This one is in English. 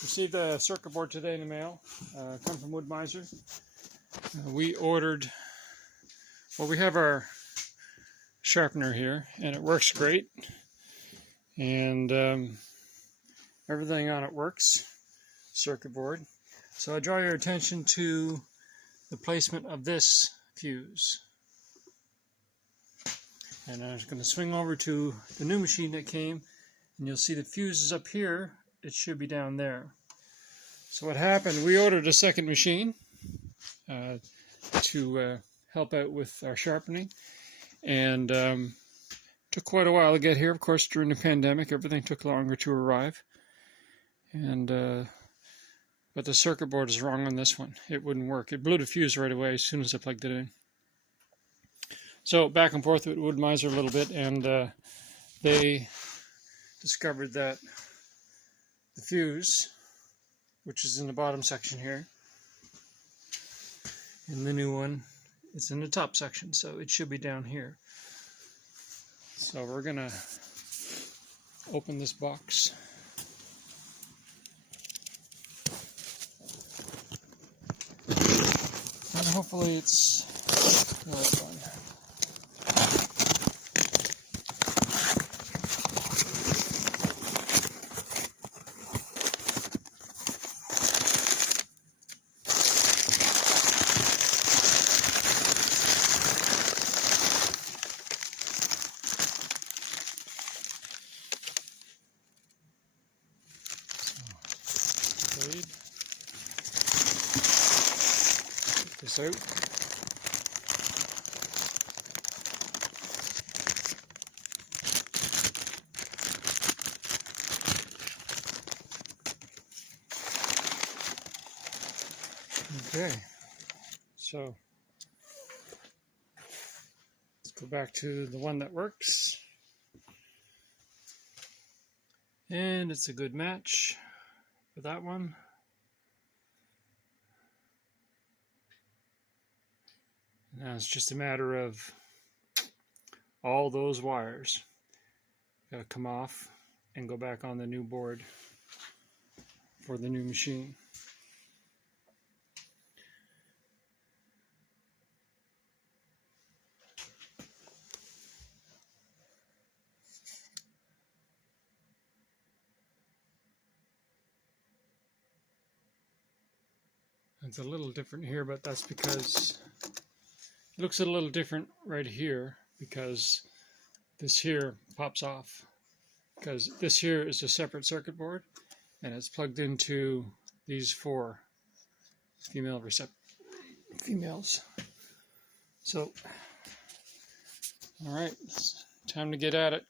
Received a circuit board today in the mail. Come from Woodmizer. We ordered. Well, we have our sharpener here, and it works great. And everything on it works. Circuit board. So I draw your attention to the placement of this fuse. And I'm going to swing over to the new machine that came, and you'll see the fuse is up here. It should be down there. So what happened, we ordered a second machine to help out with our sharpening, and took quite a while to get here. Of course, during the pandemic, everything took longer to arrive. And but the circuit board is wrong on this one. It wouldn't work. It blew the fuse right away as soon as I plugged it in. So back and forth with Woodmizer a little bit, and they discovered that the fuse, which is in the bottom section here, and the new one, it's in the top section, so it should be down here. So we're gonna open this box. And hopefully it's the right one. Take this out. Okay, so let's go back to the one that works, and it's a good match for that one. Now it's just a matter of all those wires gotta come off and go back on the new board for the new machine. It's a little different here, but that's because it looks a little different right here, because this here pops off, because this here is a separate circuit board and it's plugged into these four females. So all right, it's time to get at it.